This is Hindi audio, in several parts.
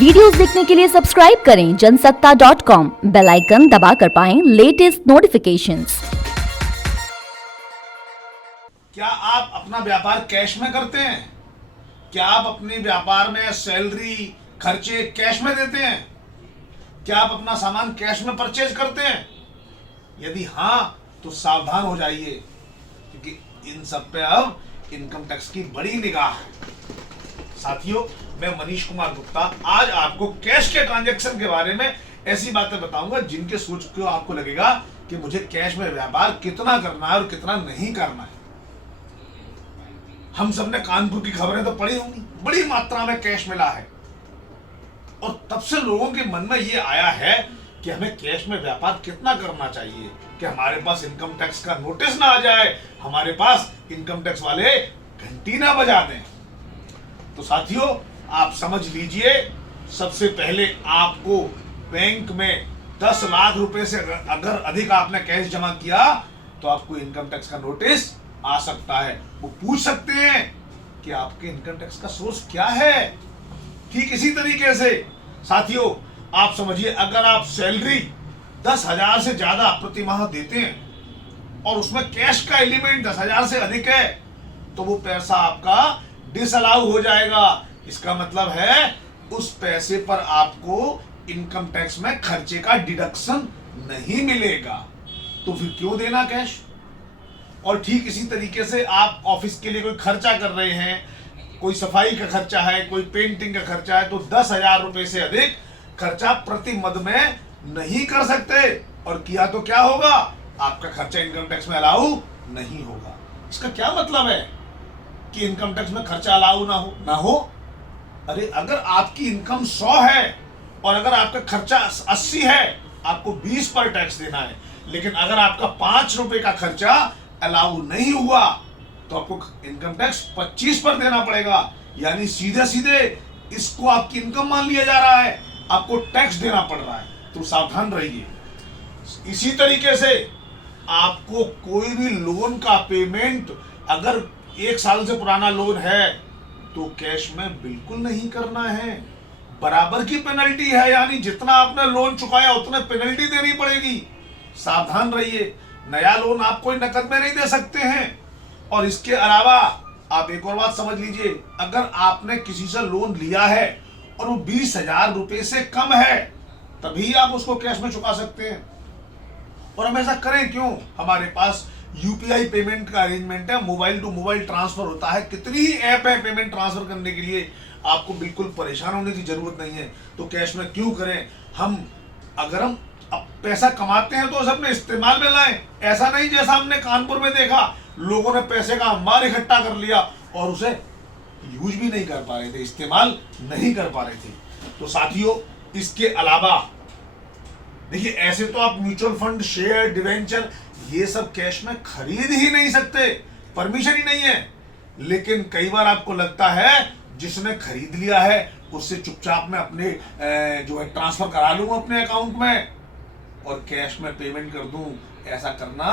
वीडियोस देखने के लिए सब्सक्राइब करें जनसत्ता.com, बेल आइकन दबाकर पाएं लेटेस्ट नोटिफिकेशंस। क्या आप अपना व्यापार कैश में करते हैं? क्या आप अपने व्यापार में सैलरी खर्चे कैश में देते हैं? क्या आप अपना सामान कैश में परचेज करते हैं? यदि हाँ तो सावधान हो जाइए, क्योंकि इन सब पे अब इनकम टैक्स की बड़ी निगाह है। साथियों, मैं मनीष कुमार गुप्ता आज आपको कैश के ट्रांजैक्शन के बारे में ऐसी बातें बताऊंगा जिनके सोच के आपको लगेगा कि मुझे कैश में व्यापार कितना करना है और कितना नहीं करना है। हम सबने कानपुर की खबरें तो पढ़ी होंगी, बड़ी मात्रा में कैश मिला है और तब से लोगों के मन में ये आया है कि हमें कैश में व्यापार कितना करना चाहिए कि हमारे पास इनकम टैक्स का नोटिस ना आ जाए, हमारे पास इनकम टैक्स वाले घंटी ना बजा दें। तो साथियों, आप समझ लीजिए, सबसे पहले आपको बैंक में 10 लाख रुपए से अगर अधिक आपने कैश जमा किया तो आपको इनकम टैक्स का नोटिस आ सकता है। वो पूछ सकते हैं कि आपके इनकम टैक्स का सोर्स क्या है। ठीक इसी तरीके से साथियों, आप समझिए, अगर आप सैलरी 10,000 से ज्यादा प्रति माह देते हैं और उसमें कैश का एलिमेंट 10,000 से अधिक है तो वो पैसा आपका डिसअलाउ हो जाएगा। इसका मतलब है उस पैसे पर आपको इनकम टैक्स में खर्चे का डिडक्शन नहीं मिलेगा, तो फिर क्यों देना कैश। और ठीक इसी तरीके से आप ऑफिस के लिए कोई खर्चा कर रहे हैं, कोई सफाई का खर्चा है, कोई पेंटिंग का खर्चा है, तो 10,000 रुपए से अधिक खर्चा प्रति मद में नहीं कर सकते, और किया तो क्या होगा, आपका खर्चा इनकम टैक्स में अलाउ नहीं होगा। इसका क्या मतलब है कि इनकम टैक्स में खर्चा अलाउ ना हो। अरे, अगर आपकी इनकम 100 है और अगर आपका खर्चा 80 है, आपको 20 पर टैक्स देना है। लेकिन अगर आपका 5 रुपए का खर्चा अलाउ नहीं हुआ तो आपको इनकम टैक्स 25 पर देना पड़ेगा। यानी सीधे सीधे इसको आपकी इनकम मान लिया जा रहा है, आपको टैक्स देना पड़ रहा है। तो सावधान रहिए। इसी तरीके से आपको कोई भी लोन का पेमेंट अगर 1 साल से पुराना लोन है तो कैश में बिल्कुल नहीं करना है। बराबर की पेनल्टी है, यानी जितना आपने लोन चुकाया उतना पेनल्टी देनी पड़ेगी। सावधान रहिए। नया लोन आप कोई नकद में नहीं दे सकते हैं। और इसके अलावा आप एक और बात समझ लीजिए, अगर आपने किसी से लोन लिया है और वो 20,000 रुपए से कम है तभी आप उसको कैश में चुका सकते हैं। और हम ऐसा करें क्यों, हमारे पास यूपीआई पेमेंट का अरेंजमेंट है, मोबाइल टू मोबाइल ट्रांसफर होता है, कितनी ही ऐप है पेमेंट ट्रांसफर करने के लिए, आपको बिल्कुल परेशान होने की जरूरत नहीं है। तो कैश में क्यों करें। अगर हम अब पैसा कमाते हैं तो उसे अपने इस्तेमाल में लाएं। ऐसा नहीं जैसा हमने कानपुर में देखा, लोगों ने पैसे का अंबार इकट्ठा कर लिया और उसे यूज भी नहीं कर पा रहे थे, इस्तेमाल नहीं कर पा रहे थे। तो साथियों, इसके अलावा देखिए, ऐसे तो आप म्यूचुअल फंड, शेयर, डिवेंचर ये सब कैश में खरीद ही नहीं सकते, परमिशन ही नहीं है। लेकिन कई बार आपको लगता है जिसने खरीद लिया है उससे चुपचाप में अपने जो है ट्रांसफर करा लूं अपने अकाउंट में और कैश में पेमेंट कर दूं। ऐसा करना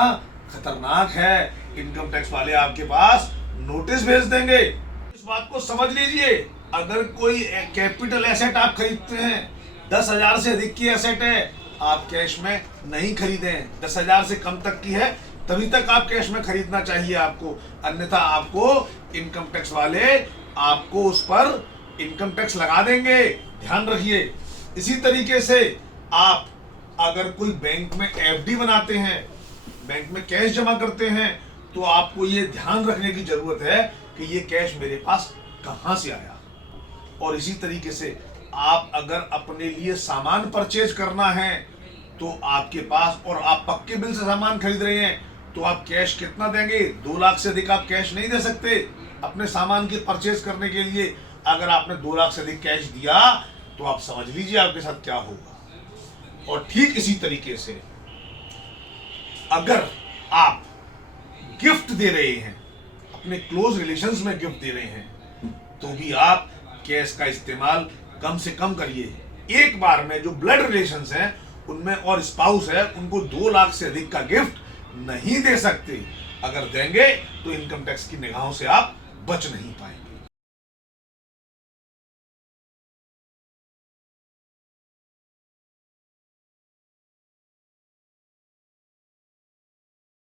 खतरनाक है। इनकम टैक्स वाले आपके पास नोटिस भेज देंगे। इस बात को समझ लीजिए। अगर कोई कैपिटल एसेट आप खरीदते हैं, 10,000 से अधिक की एसेट है, आप कैश में नहीं खरीदें। 10,000 से कम तक की है तभी तक आप कैश में खरीदना चाहिए आपको, अन्यथा आपको इनकम टैक्स वाले आपको उस पर इनकम टैक्स लगा देंगे। ध्यान रखिए। इसी तरीके से आप अगर कोई बैंक में एफडी बनाते हैं, बैंक में कैश जमा करते हैं, तो आपको ये ध्यान रखने की जरूरत है कि ये कैश मेरे पास कहां से आया। और इसी तरीके से आप अगर अपने लिए सामान परचेज करना है तो आपके पास, और आप पक्के बिल से सामान खरीद रहे हैं, तो आप कैश कितना देंगे। 2 लाख से अधिक आप कैश नहीं दे सकते अपने सामान की परचेज करने के लिए। अगर आपने 2 लाख से अधिक कैश दिया तो आप समझ लीजिए आपके साथ क्या होगा। और ठीक इसी तरीके से अगर आप गिफ्ट दे रहे हैं, अपने क्लोज रिलेशंस में गिफ्ट दे रहे हैं, तो भी आप कैश का इस्तेमाल कम से कम करिए। एक बार में जो ब्लड रिलेशंस हैं उनमें और स्पाउस है, उनको 2 लाख से अधिक का गिफ्ट नहीं दे सकते। अगर देंगे तो इनकम टैक्स की निगाहों से आप बच नहीं पाएंगे।